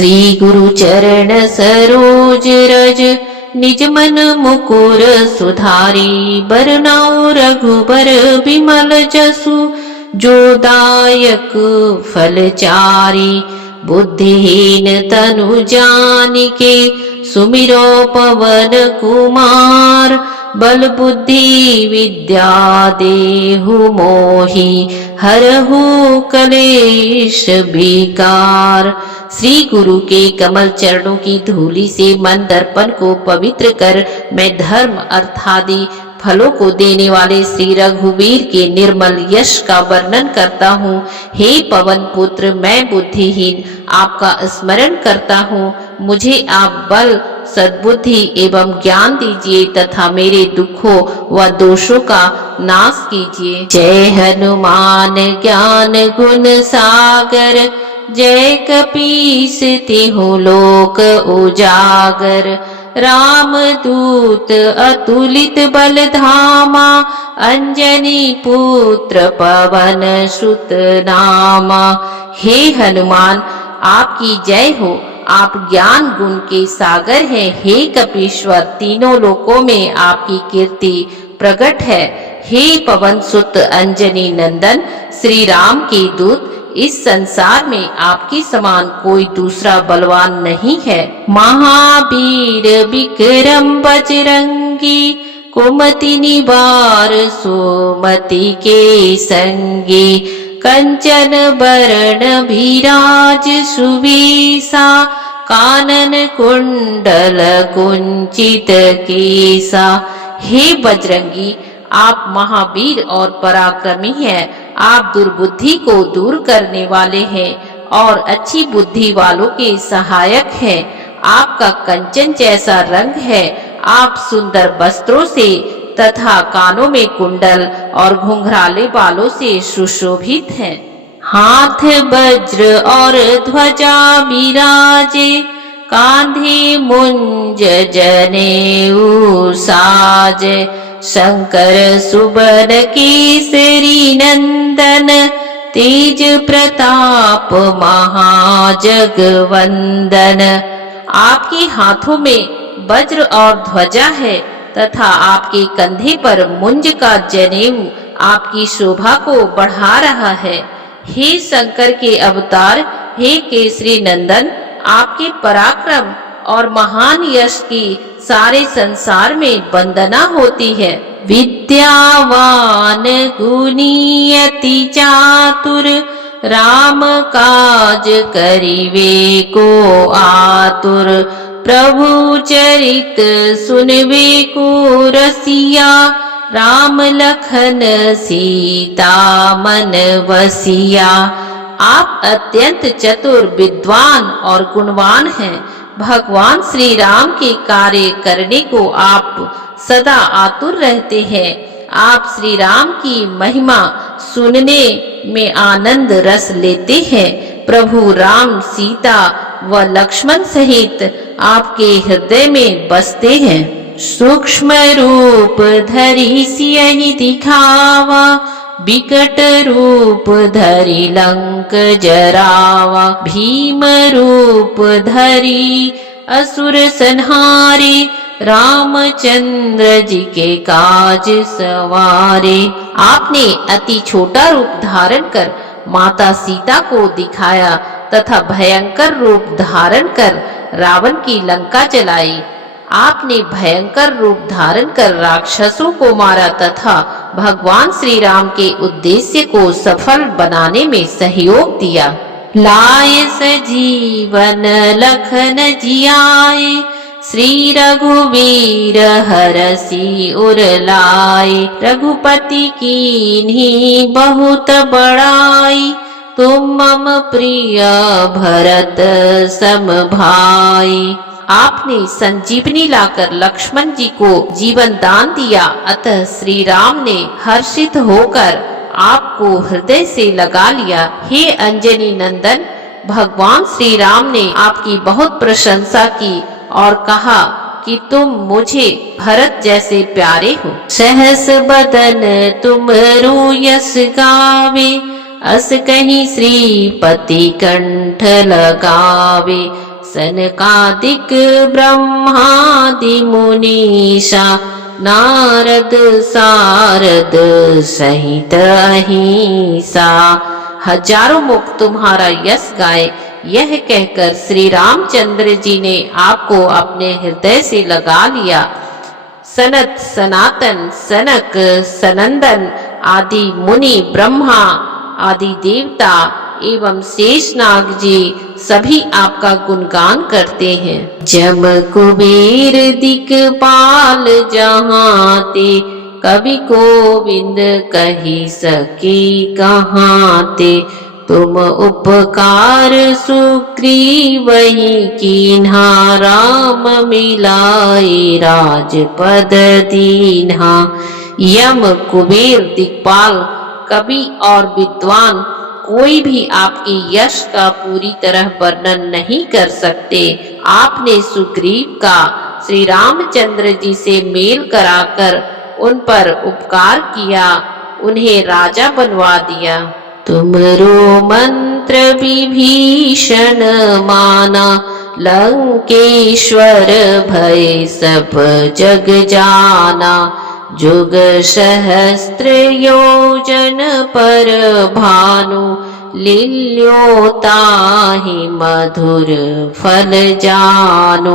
श्री गुरु चरण सरोज रज निज मन मुकुर सुधारी। बरनउँ रघुबर बिमल जसु जो दायक फलचारी। बुद्धिहीन तनु जानिके सुमिरो पवन कुमार। बल बुद्धि विद्या देहु मोहि हरहु कलेश विकार। श्री गुरु के कमल चरणों की धूलि से मन दर्पण को पवित्र कर मैं धर्म अर्थादि फलों को देने वाले श्री रघुवीर के निर्मल यश का वर्णन करता हूँ। हे पवन पुत्र, मैं बुद्धिहीन आपका स्मरण करता हूँ। मुझे आप बल, सद्बुद्धि एवं ज्ञान दीजिए तथा मेरे दुखों व दोषों का नाश कीजिए। जय हनुमान ज्ञान गुण सागर। जय कपीस तिहुँ लोक उजागर। राम दूत अतुलित बल धामा। अंजनी पुत्र पवन सुत नामा। हे हनुमान, आपकी जय हो। आप ज्ञान गुण के सागर हैं। हे कपीश्वर, तीनों लोकों में आपकी कीर्ति प्रकट है। हे पवन सुत अंजनी नंदन श्री राम के दूत, इस संसार में आपके समान कोई दूसरा बलवान नहीं है। महावीर विक्रम बजरंगी। कुमति निवार सुमति के संगी। कंचन बरण विराज सुबीसा। कानन कुंडल कुंचित केसा। हे बजरंगी, आप महावीर और पराक्रमी हैं। आप दुर्बुद्धि को दूर करने वाले हैं और अच्छी बुद्धि वालों के सहायक हैं। आपका कंचन जैसा रंग है। आप सुंदर वस्त्रों से तथा कानों में कुंडल और घुंघराले बालों से सुशोभित हैं। हाथ वज्र और ध्वजा विराजे। कांधे मुंज जनेऊ साजे। शंकर सुवन केसरी नंदन। तेज प्रताप महाजगवंदन। आपके हाथों में वज्र और ध्वजा है तथा आपके कंधे पर मुंज का जनेऊ आपकी शोभा को बढ़ा रहा है। हे शंकर के अवतार, हे केसरी नंदन, आपके पराक्रम और महान यश की सारे संसार में वंदना होती है। विद्यावान गुणी अति चातुर। राम काज करिवे को आतुर। प्रभु चरित सुनवे को रसिया। राम लखन सीता मन वसिया। आप अत्यंत चतुर, विद्वान और गुणवान हैं। भगवान श्री राम के कार्य करने को आप सदा आतुर रहते हैं। आप श्री राम की महिमा सुनने में आनंद रस लेते हैं। प्रभु राम, सीता व लक्ष्मण सहित आपके हृदय में बसते हैं। सूक्ष्म रूप धरि सियहि दिखावा। विकट रूप धरि लंक जरावा। भीम रूप धरि असुर संहारे। रामचंद्र जी के काज सवारे। आपने अति छोटा रूप धारण कर माता सीता को दिखाया तथा भयंकर रूप धारण कर रावण की लंका जलाई। आपने भयंकर रूप धारण कर राक्षसों को मारा तथा भगवान श्री राम के उद्देश्य को सफल बनाने में सहयोग दिया। लाए सजीवन लखन जियाए। श्री रघुवीर हरषि उर लाए। रघुपति कीन्ही बहुत बड़ाई। तुम मम प्रिय भरत सम भाई। आपने संजीवनी लाकर लक्ष्मण जी को जीवन दान दिया, अतः श्री राम ने हर्षित होकर आपको हृदय से लगा लिया। हे अंजनी नंदन, भगवान श्री राम ने आपकी बहुत प्रशंसा की और कहा कि तुम मुझे भरत जैसे प्यारे हो। सहस बदन तुम यश गावे। अस कहीं श्रीपति कंठ लगावे। सनकादिक ब्रह्मादि मुनीषा नारद सारद सहित अहिंसा। हजारों मुख तुम्हारा यश गाए, यह कहकर श्री रामचंद्र जी ने आपको अपने हृदय से लगा लिया। सनत, सनातन, सनक, सनंदन आदि मुनि, ब्रह्मा आदि देवता एवं शेषनाग जी सभी आपका गुणगान करते हैं। जम कुबेर दिक्पाल जहाँ ते, कवि गोविंद कही सके कहाँ ते। तुम उपकार सुग्रीवहि कीन्हा, राम मिलाए राजपद दीन्हा। यम, कुबेर, दिक्पाल, कवि और विद्वान कोई भी आपके यश का पूरी तरह वर्णन नहीं कर सकते। आपने सुग्रीव का श्री रामचंद्र जी से मेल कराकर उन पर उपकार किया, उन्हें राजा बनवा दिया। तुमरो मंत्र विभीषण माना, लंकेश्वर भय सब जग जाना। जुग सहस्त्र योजन पर भानु, लील्यो ताहि मधुर फल जानु।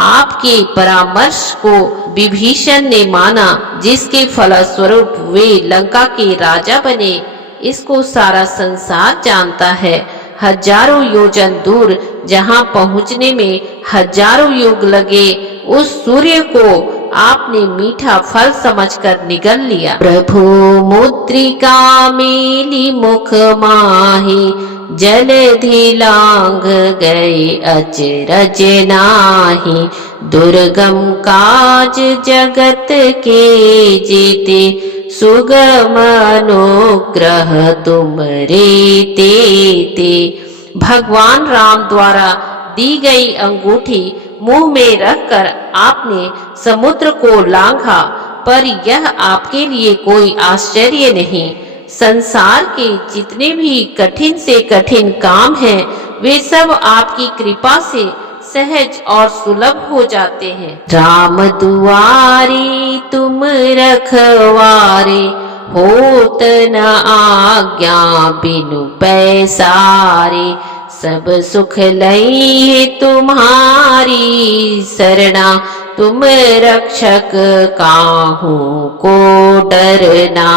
आपके परामर्श को विभीषण ने माना, जिसके फलस्वरूप वे लंका के राजा बने, इसको सारा संसार जानता है। हजारों योजन दूर जहाँ पहुँचने में हजारों युग लगे, उस सूर्य को आपने मीठा फल समझकर निगल लिया। प्रभु मुद्रिका मेली मुख माही, जलधि लांघ गए अचरज नाही। दुर्गम काज जगत के जेते, सुगम अनुग्रह तुमरे तेते। भगवान राम द्वारा दी गई अंगूठी मुंह में रखकर आपने समुद्र को लांघा, पर यह आपके लिए कोई आश्चर्य नहीं। संसार के जितने भी कठिन से कठिन काम हैं, वे सब आपकी कृपा से सहज और सुलभ हो जाते हैं। राम दुआरे तुम रखवारे, होत न आज्ञा बिनु पैसारे। सब सुख लई तुम्हारी शरणा, तुम रक्षक काहू को डरना।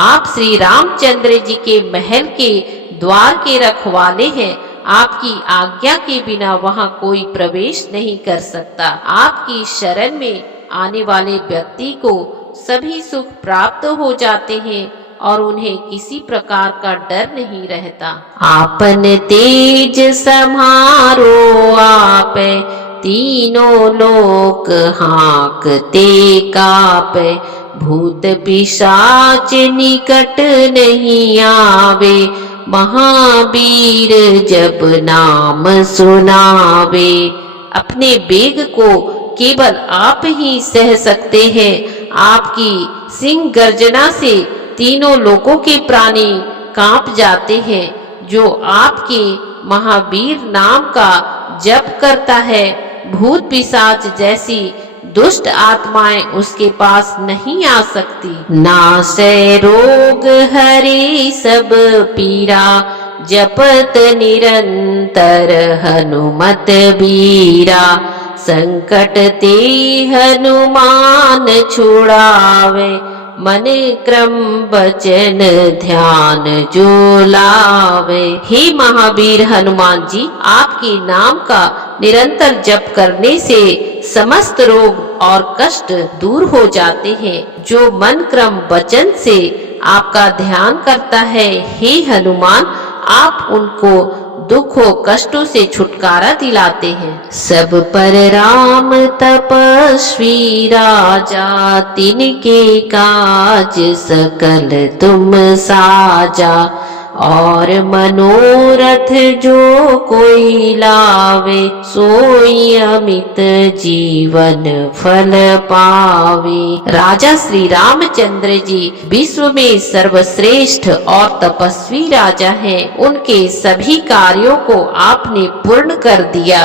आप श्री रामचंद्र जी के महल के द्वार के रखवाले हैं। आपकी आज्ञा के बिना वहाँ कोई प्रवेश नहीं कर सकता। आपकी शरण में आने वाले व्यक्ति को सभी सुख प्राप्त हो जाते हैं और उन्हें किसी प्रकार का डर नहीं रहता। आपन तेज समारो आपे, तीनों लोक हाँकते कापे। भूत पिशाच निकट नहीं आवे, महावीर जब नाम सुनावे। अपने वेग को केवल आप ही सह सकते हैं। आपकी सिंह गर्जना से तीनों लोकों के प्राणी कांप जाते हैं। जो आपके महावीर नाम का जप करता है, भूत पिशाच जैसी दुष्ट आत्माएं उसके पास नहीं आ सकती। नासै रोग हरे सब पीरा, जपत निरंतर हनुमत बीरा। संकट ते हनुमान छुड़ावे, मन क्रम बचन ध्यान जो लावे। हे महावीर हनुमान जी, आपके नाम का निरंतर जप करने से समस्त रोग और कष्ट दूर हो जाते हैं। जो मन क्रम वचन से आपका ध्यान करता है, हे हनुमान, आप उनको दुखों कष्टों से छुटकारा दिलाते हैं। सब पर राम तपस्वी राजा, तिनके काज सकल तुम साजा। और मनोरथ जो कोई लावे, सोई अमित जीवन फल पावे। राजा श्री रामचंद्र जी विश्व में सर्वश्रेष्ठ और तपस्वी राजा हैं। उनके सभी कार्यों को आपने पूर्ण कर दिया।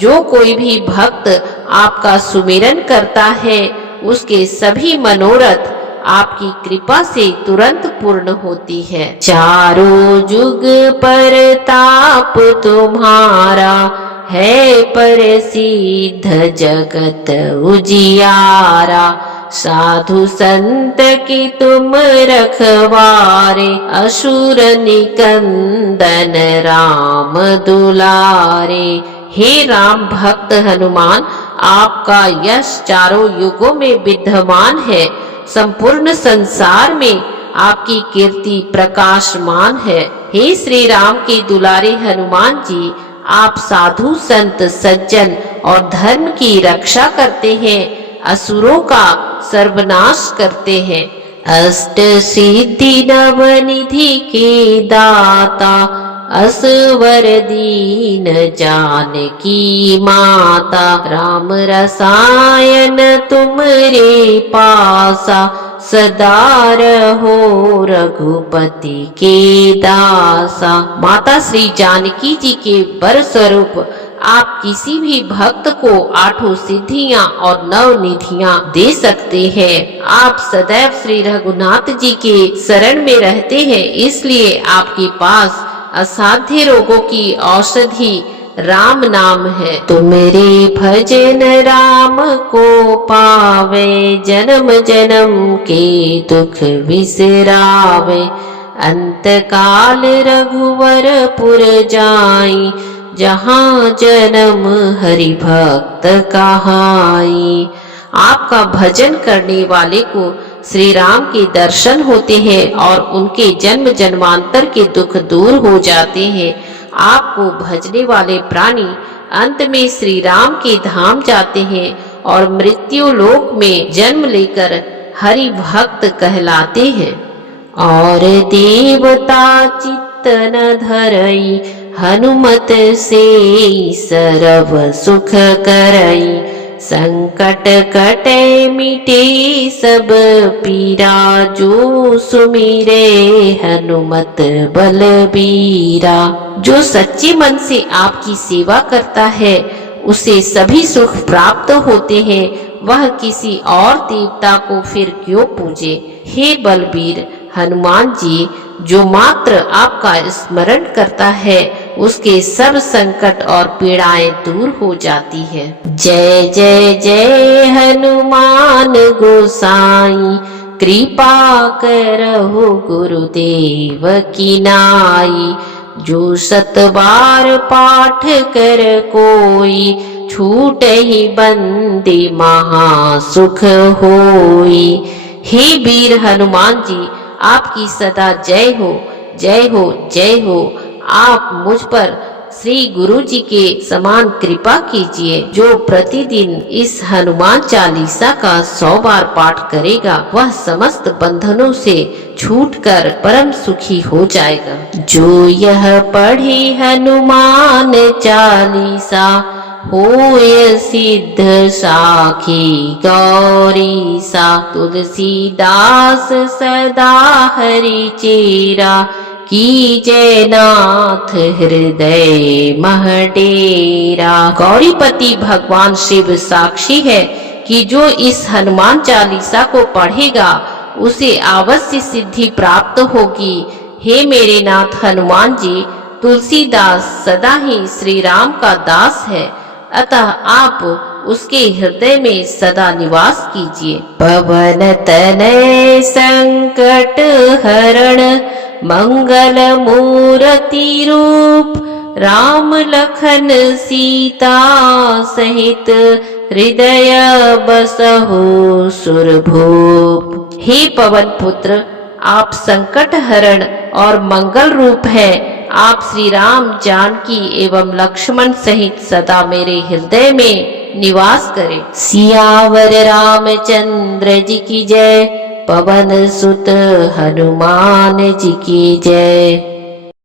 जो कोई भी भक्त आपका सुमिरन करता है उसके सभी मनोरथ आपकी कृपा से तुरंत पूर्ण होती है। चारों जुग पर ताप तुम्हारा है, प्रसिद्ध जगत उजियारा। साधु संत की तुम रखवारे, असुर निकंदन राम दुलारे। हे राम भक्त हनुमान, आपका यश चारों युगों में विद्यमान है। संपूर्ण संसार में आपकी कीर्ति प्रकाशमान है। हे श्री राम के दुलारे हनुमान जी, आप साधु संत सज्जन और धर्म की रक्षा करते हैं, असुरों का सर्वनाश करते हैं। अष्ट सिद्धि नवनिधि के दाता, असवर दीन जानकी माता। राम रसायन तुमरे पासा, सदा रहो रघुपति के दासा। माता श्री जानकी जी के वर स्वरूप आप किसी भी भक्त को 8 सिद्धियां और 9 निधियां दे सकते हैं। आप सदैव श्री रघुनाथ जी के शरण में रहते हैं, इसलिए आपके पास असाध्य रोगों की औषधि राम नाम है। तुमरे भजन राम को पावे, जन्म जन्म के दुख बिसरावे। अंत काल रघुवर पुर जाई, जहाँ जन्म हरि भक्त कहाई। आपका भजन करने वाले को श्री राम के दर्शन होते हैं और उनके जन्म जन्मांतर के दुख दूर हो जाते हैं। आपको भजने वाले प्राणी अंत में श्री राम के धाम जाते हैं और मृत्यु लोक में जन्म लेकर हरि भक्त कहलाते हैं। और देवता चित्त न धरई, हनुमत से सर्व सुख करई। संकट कटे मिटे सब पीरा, जो सुमिरे हनुमत बलबीरा। जो सच्चे मन से आपकी सेवा करता है उसे सभी सुख प्राप्त होते हैं, वह किसी और देवता को फिर क्यों पूजे। हे बलबीर हनुमान जी, जो मात्र आपका स्मरण करता है उसके सब संकट और पीड़ाएं दूर हो जाती है। जय जय जय हनुमान गोसाई, कृपा करहु गुरुदेव की नाई। जो 7 बार पाठ कर कोई, छूट ही बंदी महा सुख होई। हे वीर हनुमान जी, आपकी सदा जय हो, जय हो, जय हो। आप मुझ पर श्री गुरु जी के समान कृपा कीजिए। जो प्रतिदिन इस हनुमान चालीसा का 100 बार पाठ करेगा वह समस्त बंधनों से छूटकर परम सुखी हो जाएगा। जो यह पढ़े हनुमान चालीसा, होय सिद्ध साखी गौरीसा। तुलसीदास सदा हरि चेरा, कीजय नाथ हृदय मह डेरा। गौरीपति भगवान शिव साक्षी है कि जो इस हनुमान चालीसा को पढ़ेगा उसे अवश्य सिद्धि प्राप्त होगी। हे मेरे नाथ हनुमान जी, तुलसीदास सदा ही श्री राम का दास है, अतः आप उसके हृदय में सदा निवास कीजिए। पवन तनय संकट हरण, मंगल मूर्ति रूप। राम लखन सीता सहित, हृदय बसहु सुरभूप। हे पवन पुत्र, आप संकट हरण और मंगल रूप है। आप श्री राम जानकी एवं लक्ष्मण सहित सदा मेरे हृदय में निवास करें। सियावर रामचंद्र जी की जय, पवन सुत हनुमान जी की जय।